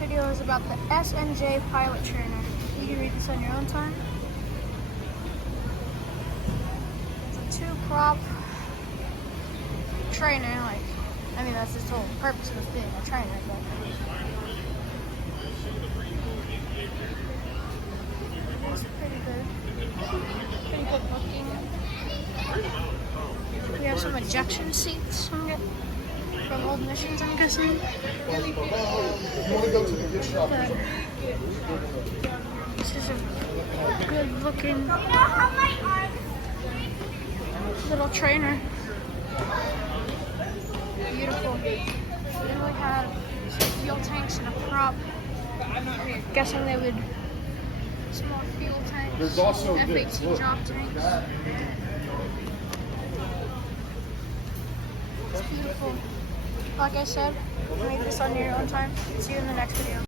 video is about the SNJ pilot trainer. You can read this on your own time. It's a 2-prop trainer, I mean that's its whole purpose of being a trainer, but it's pretty good. Pretty good looking. We have some ejection seats from old missions, I'm guessing. This is a good looking little trainer. Beautiful. Then we have some fuel tanks and a prop. Guessing they would small fuel tanks. There's also F-18 drop tanks. It's beautiful. Like I said, read this on your own time. See you in the next video.